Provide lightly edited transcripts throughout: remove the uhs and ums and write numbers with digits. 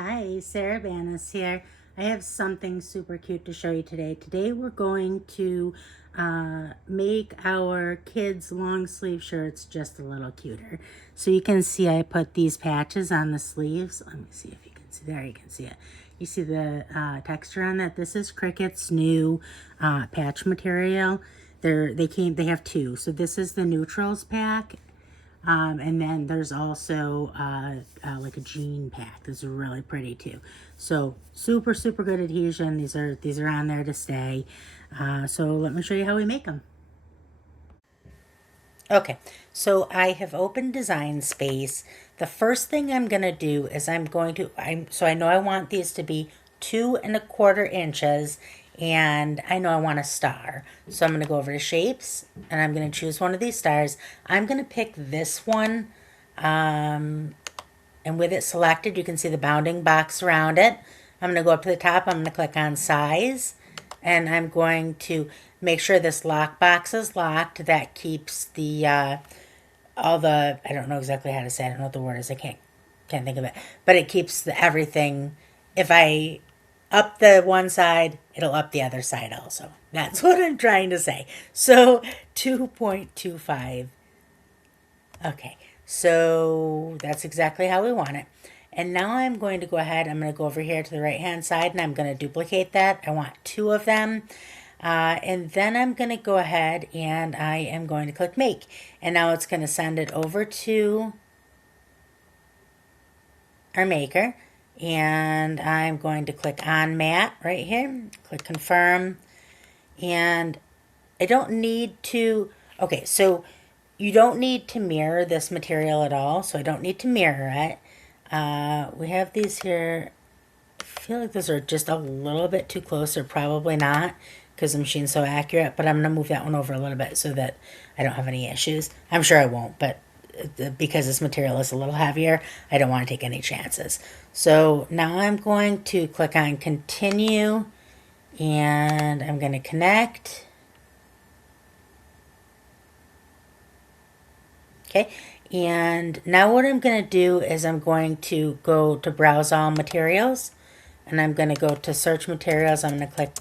Hi, Sarah Banas here. I have something super cute to show you today. Today we're going to make our kids' long sleeve shirts just a little cuter. So you can see I put these patches on the sleeves. Let me see if you can see. There you can see it. You see the texture on that? This is Cricut's new patch material. They have two. So this is the neutrals pack. And then there's also like a jean pack. This is really pretty too. So super, super good adhesion. These are on there to stay. So let me show you how we make them. Okay, so I have opened Design Space. The first thing I'm going to do is so I know I want these to be 2¼ inches, and I know I want a star. So I'm going to go over to Shapes, and I'm going to choose one of these stars. I'm going to pick this one, and with it selected, you can see the bounding box around it. I'm going to go up to the top. I'm going to click on Size, and I'm going to make sure this lock box is locked. That keeps the I don't know exactly how to say it. I don't know what the word is. I can't think of it. But it keeps everything. If I up the one side, it'll up the other side also. That's what I'm trying to say. So 2.25. Okay, so that's exactly how we want it. And now I'm going to go ahead, I'm going to go over here to the right hand side, and I'm going to duplicate that. I want 2 of them. And then I'm going to go ahead and I am going to click Make. And now it's going to send it over to our maker. And I'm going to click on Mat right here. Click Confirm. And I don't need to, okay, so you don't need to mirror this material at all. So I don't need to mirror it. We have these here. I feel like those are just a little bit too close, or probably not because the machine's so accurate, but I'm going to move that one over a little bit so that I don't have any issues. I'm sure I won't, but because this material is a little heavier, I don't want to take any chances. So now I'm going to click on Continue, and I'm going to connect. Okay, and now what I'm going to do is I'm going to go to Browse All Materials, and I'm going to go to Search Materials. I'm going to click,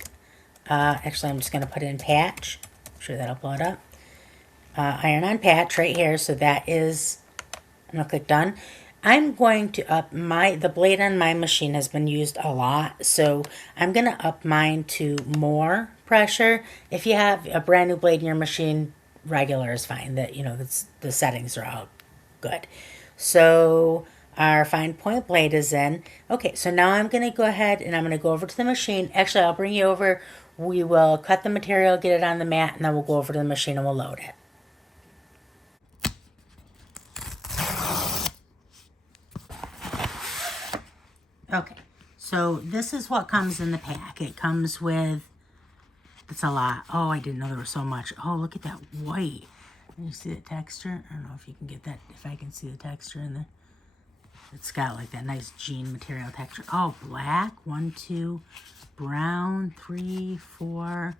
actually I'm just going to put in Patch. I'm sure that'll blow it up. Iron on Patch right here, so that is, I'm going to click Done. I'm going to up the blade on my machine has been used a lot, so I'm going to up mine to more pressure. If you have a brand new blade in your machine, regular is fine. The settings are all good. So our fine point blade is in. Okay, so now I'm going to go ahead and I'm going to go over to the machine. Actually, I'll bring you over. We will cut the material, get it on the mat, and then we'll go over to the machine and we'll load it. Okay, so this is what comes in the pack. It comes with, it's a lot. Oh, I didn't know there was so much. Oh, look at that white. Can you see the texture? I don't know if you can get that, if I can see the texture in there. It's got like that nice jean material texture. Oh, black, 1, 2, brown, 3, 4,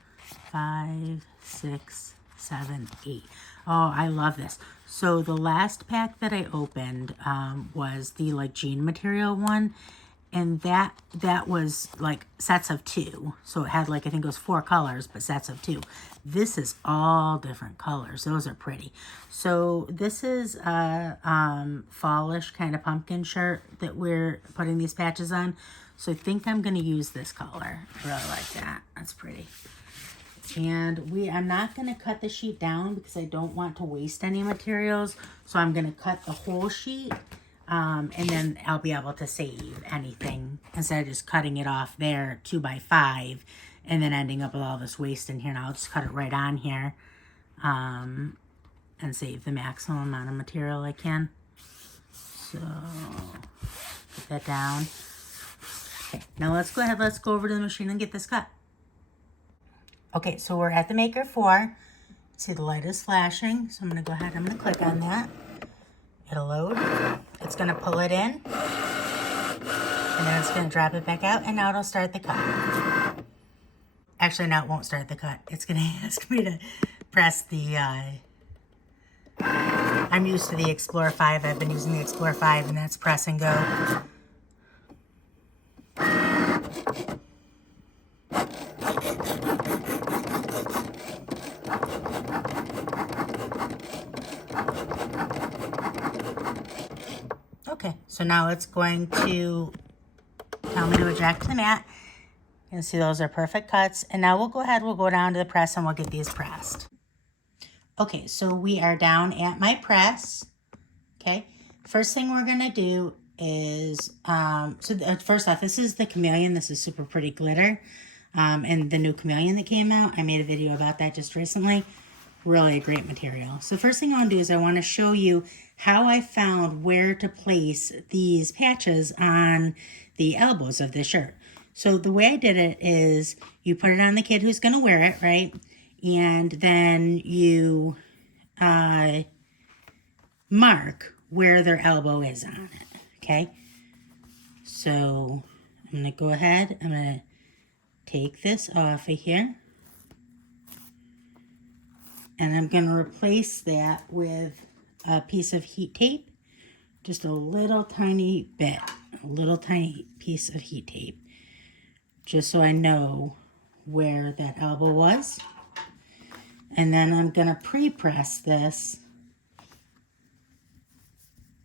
5, 6, 7, 8. Oh, I love this. So the last pack that I opened was the like jean material one. And that was like sets of 2. So it had like, I think it was 4 colors, but sets of 2. This is all different colors. Those are pretty. So this is a fallish kind of pumpkin shirt that we're putting these patches on. So I think I'm going to use this color. I really like that. That's pretty. And I'm not going to cut the sheet down because I don't want to waste any materials. So I'm going to cut the whole sheet. And then I'll be able to save anything instead of just cutting it off there 2x5 and then ending up with all this waste in here. And I'll just cut it right on here and save the maximum amount of material I can. So put that down. Okay, now let's go ahead. Let's go over to the machine and get this cut. Okay, so we're at the Maker 4. See, the light is flashing. So I'm going to go ahead. I'm going to click on that. It'll load. It's going to pull it in. And then it's going to drop it back out. And now it'll start the cut. Actually, no, it won't start the cut. It's going to ask me to press the... I'm used to the Explorer 5. I've been using the Explorer 5, and that's press and go. So now it's going to tell me to eject to the mat. You can see those are perfect cuts. And now we'll go ahead, we'll go down to the press and we'll get these pressed. Okay, so we are down at my press. Okay, first thing we're gonna do is, first off, this is the Chameleon. This is super pretty glitter. And the new Chameleon that came out, I made a video about that just recently. Really a great material. So first thing I want to do is I want to show you how I found where to place these patches on the elbows of the shirt. So the way I did it is you put it on the kid who's going to wear it, right? And then you mark where their elbow is on it, okay? So I'm going to go ahead, I'm going to take this off of here. And I'm going to replace that with a piece of heat tape. Just a little tiny bit. A little tiny piece of heat tape. Just so I know where that elbow was. And then I'm going to pre-press this.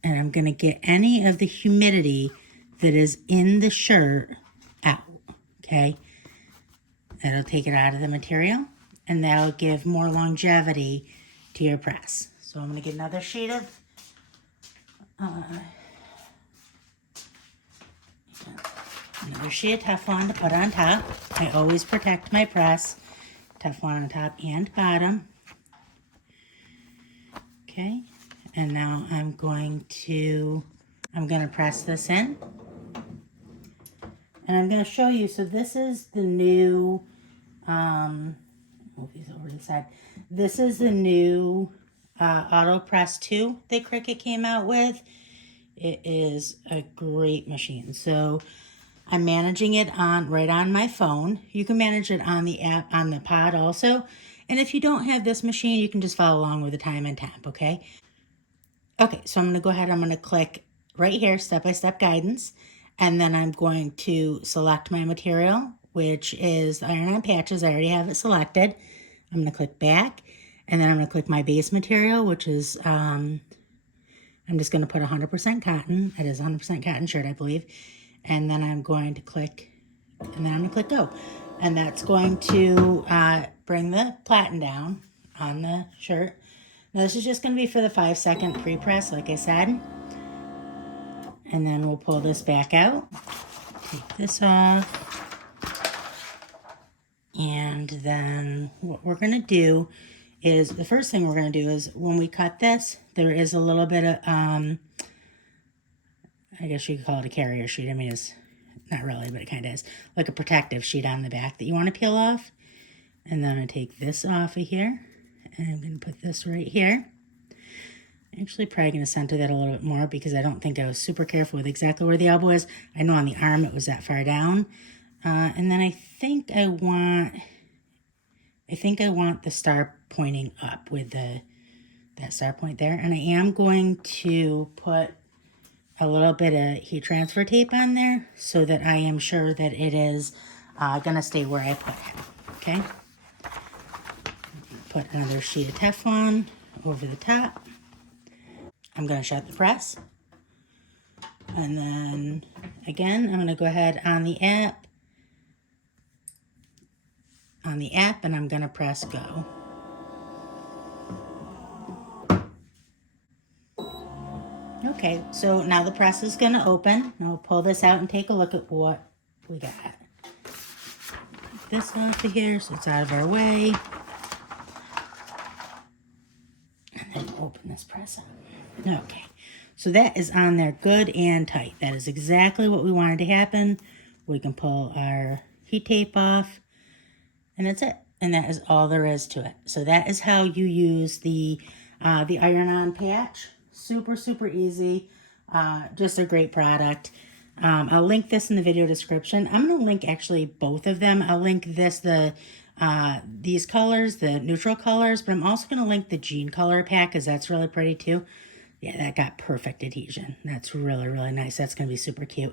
And I'm going to get any of the humidity that is in the shirt out. Okay? That'll take it out of the material. And that'll give more longevity to your press. So I'm going to get another sheet of Teflon to put on top. I always protect my press. Teflon on top and bottom. Okay. And now I'm going to press this in. And I'm going to show you. So this is the new move these over to the side. This is the new Auto Press 2 that Cricut came out with. It is a great machine. So I'm managing it right on my phone. You can manage it on the app, on the pod also. And if you don't have this machine, you can just follow along with the time and tap, okay? Okay, so I'm going to go ahead. I'm going to click right here, step-by-step guidance. And then I'm going to select my material, which is the iron-on patches. I already have it selected. I'm going to click back, and then I'm going to click my base material, which is, I'm just going to put 100% cotton. It is 100% cotton shirt, I believe. And then I'm going to click, and then I'm going to click go. And that's going to bring the platen down on the shirt. Now this is just going to be for the 5-second pre-press, like I said. And then we'll pull this back out. Take this off. And then what we're going to do is, the first thing we're going to do is when we cut this, there is a little bit of, I guess you could call it a carrier sheet. I mean, it's not really, but it kind of is. Like a protective sheet on the back that you want to peel off. And then I'm going to take this off of here. And I'm going to put this right here. Actually, probably going to center that a little bit more because I don't think I was super careful with exactly where the elbow is. I know on the arm it was that far down. And then I think I want the star pointing up with that star point there. And I am going to put a little bit of heat transfer tape on there so that I am sure that it is going to stay where I put it. Okay. Put another sheet of Teflon over the top. I'm going to shut the press. And then, again, I'm going to go ahead on the app, and I'm going to press go. Okay, so now the press is going to open. I'll pull this out and take a look at what we got. Take this off of here so it's out of our way. And then open this press up. Okay, so that is on there good and tight. That is exactly what we wanted to happen. We can pull our heat tape off, and that's it. And that is all there is to it. So that is how you use the iron-on patch. Super, super easy. Just a great product. I'll link this in the video description. I'm going to link actually both of them. I'll link this, these colors, the neutral colors, but I'm also going to link the jean color pack because that's really pretty too. Yeah, that got perfect adhesion. That's really, really nice. That's going to be super cute.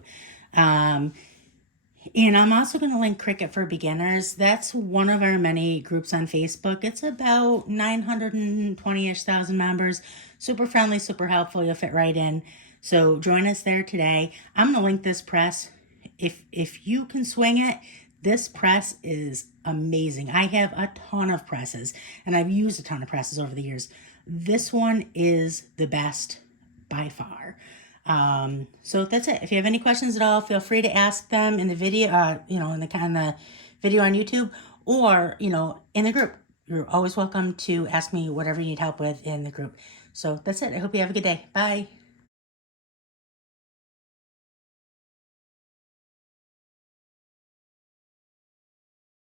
And I'm also going to link Cricut for Beginners. That's one of our many groups on Facebook. It's about 920-ish thousand members. Super friendly, super helpful. You'll fit right in. So join us there today. I'm going to link this press. If you can swing it, this press is amazing. I have a ton of presses, and I've used a ton of presses over the years. This one is the best by far. So that's it. If you have any questions at all, feel free to ask them in the video, in the video on YouTube, or, in the group. You're always welcome to ask me whatever you need help with in the group. So that's it. I hope you have a good day. Bye.